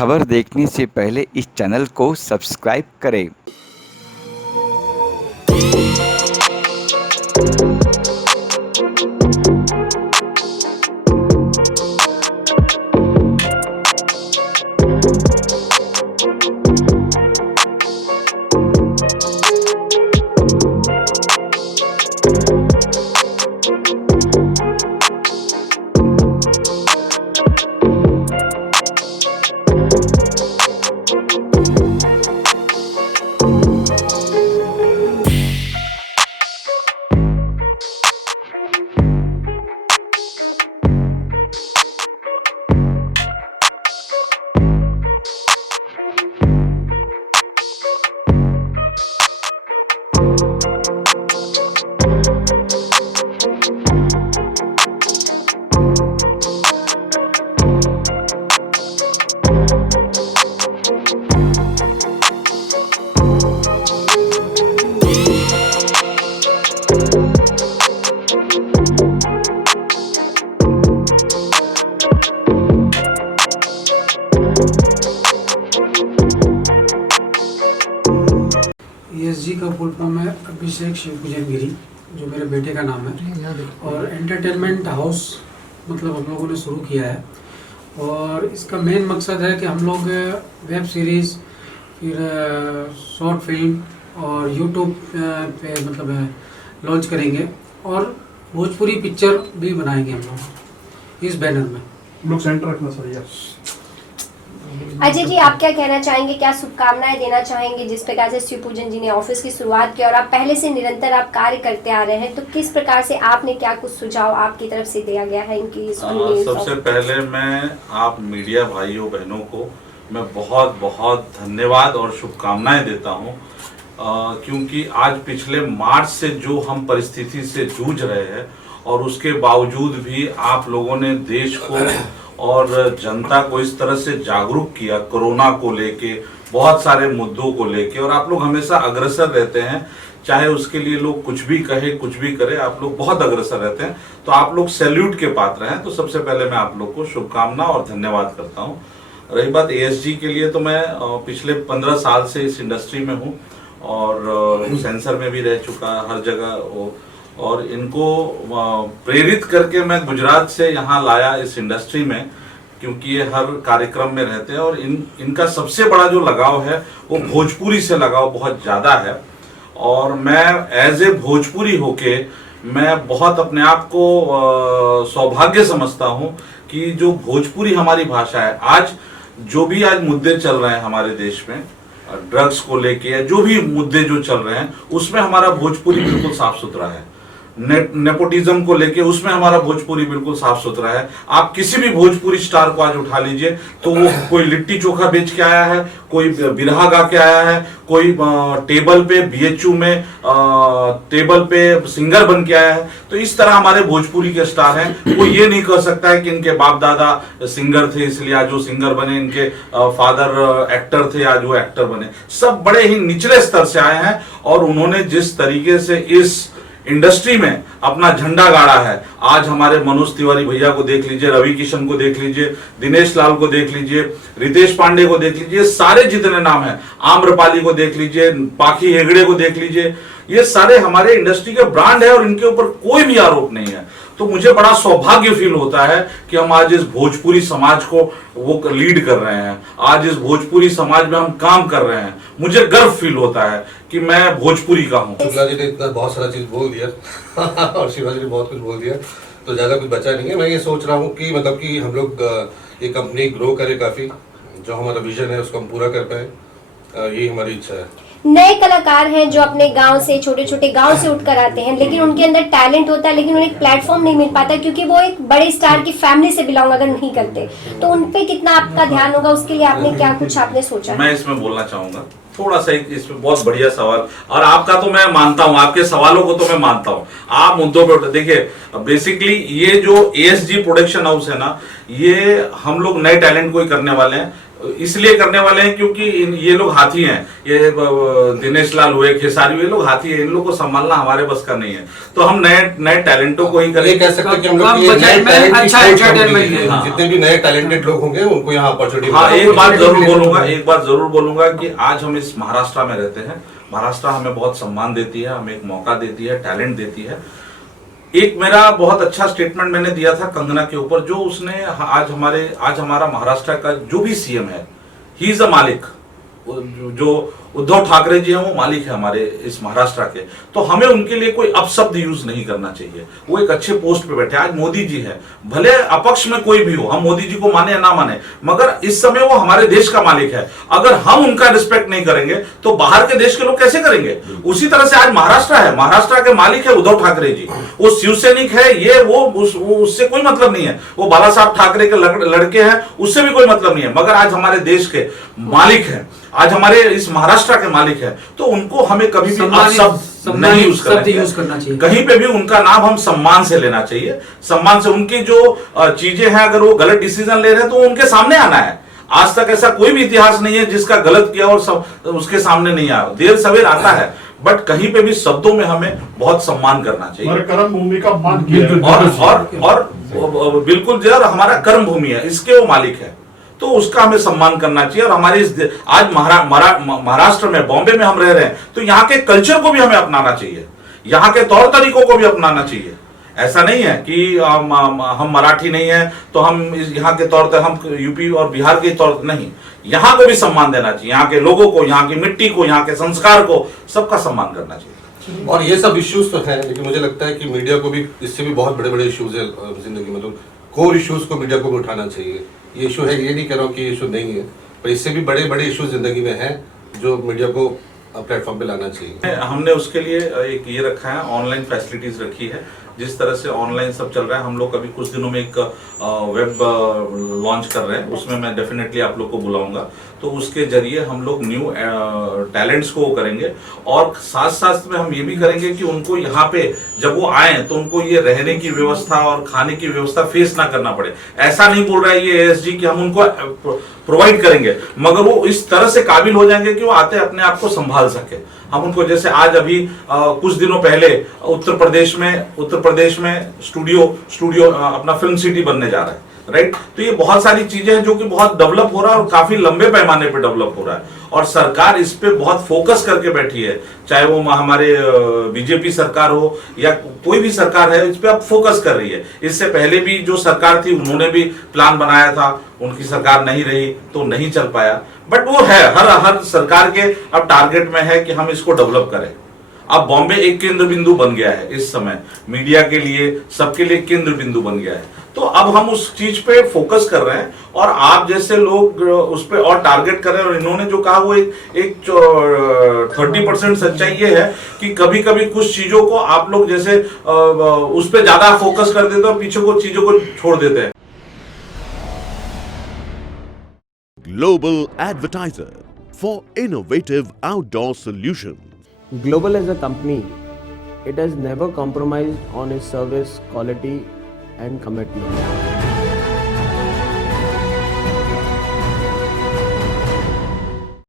खबर देखने से पहले इस चैनल को सब्सक्राइब करें। ESG का फुल फॉर्म है अभिषेक शिवपूजन गिरी, जो मेरे बेटे का नाम है। और एंटरटेनमेंट हाउस मतलब हम लोगों ने शुरू किया है, और इसका मेन मकसद है कि हम लोग वेब सीरीज़, फिर शॉर्ट फिल्म और यूट्यूब पे मतलब लॉन्च करेंगे, और भोजपुरी पिक्चर भी बनाएंगे हम लोग इस बैनर में। हम लोग सेंटर रखना चाहिए। अजय जी, आप क्या कहना चाहेंगे, क्या शुभकामनाएं देना चाहेंगे जिस प्रकार से शिवपूजन जी ने ऑफिस की शुरुआत की, और आप पहले से निरंतर आप कार्य करते आ रहे हैं, तो किस प्रकार से आपने क्या कुछ सुझाव आपकी तरफ से दिया गया है इनकी सबसे पहले मैं आप मीडिया भाइयों बहनों को मैं बहुत बहुत धन्यवाद और शुभकामनाएं देता हूं, क्योंकि आज पिछले मार्च से जो हम परिस्थिति से जूझ रहे हैं, और उसके बावजूद भी आप लोगों ने देश को और जनता को इस तरह से जागरूक किया कोरोना को लेके, बहुत सारे मुद्दों को लेके, और आप लोग हमेशा अग्रसर रहते हैं, चाहे उसके लिए लोग कुछ भी कहे कुछ भी करे, आप लोग बहुत अग्रसर रहते हैं, तो आप लोग सैल्यूट के पात्र हैं। तो सबसे पहले मैं आप लोग को शुभकामना और धन्यवाद करता हूं। रही बात ESG के लिए, तो मैं पिछले 15 साल से इस इंडस्ट्री में हूँ, और सेंसर में भी रह चुका हर जगह, और इनको प्रेरित करके मैं गुजरात से यहाँ लाया इस इंडस्ट्री में, क्योंकि ये हर कार्यक्रम में रहते हैं, और इनका सबसे बड़ा जो लगाव है वो भोजपुरी से लगाव बहुत ज़्यादा है। और मैं एज ए भोजपुरी होके मैं बहुत अपने आप को सौभाग्य समझता हूँ कि जो भोजपुरी हमारी भाषा है, आज जो भी आज मुद्दे चल रहे हैं हमारे देश में, ड्रग्स को लेके जो भी मुद्दे जो चल रहे हैं, उसमें हमारा भोजपुरी बिल्कुल साफ सुथरा है। नेपोटिज्म को लेके उसमें हमारा भोजपुरी बिल्कुल साफ सुथरा है। आप किसी भी भोजपुरी स्टार को आज उठा लीजिए, तो वो कोई लिट्टी चोखा बेच के आया है, कोई बिरहा गा के आया है, कोई टेबल पे BHU में टेबल पे सिंगर बन के आया है। तो इस तरह हमारे भोजपुरी के स्टार हैं। कोई ये नहीं कह सकता है कि इनके बाप दादा सिंगर थे इसलिए आज वो सिंगर बने, इनके फादर एक्टर थे आज वो एक्टर बने। सब बड़े ही निचले स्तर से आए हैं, और उन्होंने जिस तरीके से इस इंडस्ट्री में अपना झंडा गाड़ा है, आज हमारे मनोज तिवारी भैया को देख लीजिए, रवि किशन को देख लीजिए, दिनेश लाल को देख लीजिए, रितेश पांडे को देख लीजिए, सारे जितने नाम हैं, आम्रपाली को देख लीजिए, पाखी हेगड़े को देख लीजिए, ये सारे हमारे इंडस्ट्री के ब्रांड है, और इनके ऊपर कोई भी आरोप नहीं है। तो मुझे बड़ा सौभाग्य फील होता है कि हम आज इस भोजपुरी समाज को वो लीड कर रहे हैं, आज इस भोजपुरी समाज में हम काम कर रहे हैं। मुझे गर्व फील होता है कि मैं भोजपुरी का हूँ। शुक्ला जी ने इतना बहुत सारा चीज बोल दिया और शिवा जी ने बहुत कुछ बोल दिया, तो ज्यादा कुछ बचा नहीं है। मैं ये सोच रहा हूँ कि मतलब कि हम लोग ये कंपनी ग्रो करे, काफी जो हमारा विजन है उसको हम पूरा कर पाए, यही हमारी इच्छा है। नए कलाकार हैं जो अपने गांव से, छोटे छोटे गांव से उठकर आते हैं, लेकिन उनके अंदर टैलेंट होता है, लेकिन उन्हें एक प्लेटफॉर्म नहीं मिल पाता, क्योंकि वो एक बड़े स्टार की फैमिली से बिलोंग अगर नहीं करते, तो उन पे कितना आपका ध्यान होगा, उसके लिए आपने क्या कुछ आपने सोचा? मैं इसमें बोलना चाहूंगा थोड़ा सा, इसमें बहुत बढ़िया सवाल, और आपका तो मैं मानता हूं, आपके सवालों को तो मैं मानता हूं, आप मुद्दों पे उठे। देखिए, बेसिकली ये जो ESG प्रोडक्शन हाउस है ना, ये हम लोग नए टैलेंट को ही करने वाले हैं। इसलिए करने वाले हैं क्योंकि ये लोग हाथी हैं, ये दिनेश लाल हुए, खेसारी हुए, लोग हाथी हैं, इन लोगों को संभालना हमारे बस का नहीं है। तो हम नए नए टैलेंटों को ही ये करें। कह सकते हैं कि हम लोग कम ये बजट नए में talent की अच्छा सोच entertainment होगी। है। जितने भी नए टैलेंटेड लोग होंगे उनको यहाँ अपॉर्चुनिटी। हाँ, एक बात जरूर बोलूंगा कि आज हम इस महाराष्ट्र में रहते हैं। महाराष्ट्र हमें बहुत सम्मान देती है, हमें एक मौका देती है, टैलेंट देती है। एक मेरा बहुत अच्छा स्टेटमेंट मैंने दिया था कंगना के ऊपर, जो उसने आज हमारा महाराष्ट्र का जो भी सीएम है, ही इज अ मालिक। जो उद्धव ठाकरे जी हैं वो मालिक है हमारे इस महाराष्ट्र के। तो हमें उनके लिए कोई अपशब्द यूज नहीं करना चाहिए। वो एक अच्छे पोस्ट पे बैठे। आज मोदी जी है, भले अपक्ष में कोई भी हो, हम मोदी जी को माने या ना माने, मगर इस समय वो हमारे देश का मालिक है। अगर हम उनका रिस्पेक्ट नहीं करेंगे तो बाहर के देश के लोग कैसे करेंगे? उसी तरह से आज महाराष्ट्र है, महाराष्ट्र के मालिक है उद्धव ठाकरे जी। वो शिवसैनिक है, ये वो उससे कोई मतलब नहीं है। वो बाला साहब ठाकरे के लड़के हैं, उससे भी कोई मतलब नहीं है। मगर आज हमारे देश के मालिक है, आज हमारे इस महाराष्ट्र के मालिक है, तो उनको हमें कभी भी अपशब्द नहीं यूज करना चाहिए। कहीं पे भी उनका नाम हम सम्मान से लेना चाहिए। सम्मान से उनकी जो चीजें हैं, अगर वो गलत डिसीजन ले रहे हैं तो उनके सामने आना है। आज तक ऐसा कोई भी इतिहास नहीं है जिसका गलत किया और उसके सामने नहीं आया। देर सवेर आता है, बट कहीं पे भी शब्दों में हमें बहुत सम्मान करना चाहिए। कर्म भूमि का मान किया और बिल्कुल जो हमारा कर्म भूमि है, इसके वो मालिक है, तो उसका हमें सम्मान करना चाहिए। और हमारे आज महाराष्ट्र में, बॉम्बे में हम रह रहे हैं, तो यहाँ के कल्चर को भी हमें अपनाना चाहिए, यहाँ के तौर तरीकों को भी अपनाना चाहिए। ऐसा नहीं है कि हम मराठी नहीं है तो हम यहाँ के तौर पर, हम यूपी और बिहार के तौर नहीं, यहाँ को भी सम्मान देना चाहिए। यहाँ के लोगों को, यहाँ की मिट्टी को, यहाँ के संस्कार को, सबका सम्मान करना चाहिए। और ये सब इश्यूज तो हैं, लेकिन मुझे लगता है कि मीडिया को भी इससे भी बहुत बड़े बड़े इश्यूज है जिंदगी में। तो कोर इश्यूज को मीडिया को भी उठाना चाहिए। ये इशू है, ये नहीं कह रहा हूँ कि ये इशू नहीं है, पर इससे भी बड़े बड़े इश्यूज जिंदगी में हैं जो मीडिया को प्लेटफॉर्म पे लाना चाहिए। हमने उसके लिए एक ये रखा है, ऑनलाइन फैसिलिटीज रखी है। जिस तरह से ऑनलाइन सब चल रहा है, हम लोग अभी कुछ दिनों में एक वेब लॉन्च कर रहे हैं, उसमें मैं डेफिनेटली आप लोग को बुलाऊंगा। तो उसके जरिए हम लोग न्यू टैलेंट्स को करेंगे, और साथ साथ में हम ये भी करेंगे कि उनको यहाँ पे जब वो आए तो उनको ये रहने की व्यवस्था और खाने की व्यवस्था फेस ना करना पड़े। ऐसा नहीं बोल रहा है ये एएसजी कि हम उनको प्रोवाइड करेंगे, मगर वो इस तरह से काबिल हो जाएंगे कि वो आते अपने आप को संभाल सके। हम उनको, जैसे आज अभी कुछ दिनों पहले उत्तर प्रदेश में स्टूडियो अपना फिल्म सिटी बनने जा रहा है, राइट। तो ये बहुत सारी चीजें हैं जो कि बहुत डेवलप हो रहा है और काफी लंबे पैमाने पे डेवलप हो रहा है, और सरकार इस पे बहुत फोकस करके बैठी है। चाहे वो हमारे बीजेपी सरकार हो या कोई भी सरकार है, इस पे अब फोकस कर रही है। इससे पहले भी जो सरकार थी उन्होंने भी प्लान बनाया था, उनकी सरकार नहीं रही तो नहीं चल पाया, बट वो है हर सरकार के अब टारगेट में है कि हम इसको डेवलप करें। अब बॉम्बे एक केंद्र बिंदु बन गया है, इस समय मीडिया के लिए, सबके लिए केंद्र बिंदु बन गया है। तो अब हम उस चीज पे फोकस कर रहे हैं, और आप जैसे लोग उस पे और टारगेट कर रहे हैं। और इन्होंने जो कहा वो एक 30% सच्चाई ये है कि कभी कभी कुछ चीजों को आप लोग जैसे उस पे ज्यादा फोकस कर देते हैं और पीछे को चीजों को छोड़ देते हैं। Global advertiser for innovative outdoor solutions. Global as a company, it has never compromised on its service quality and commitment.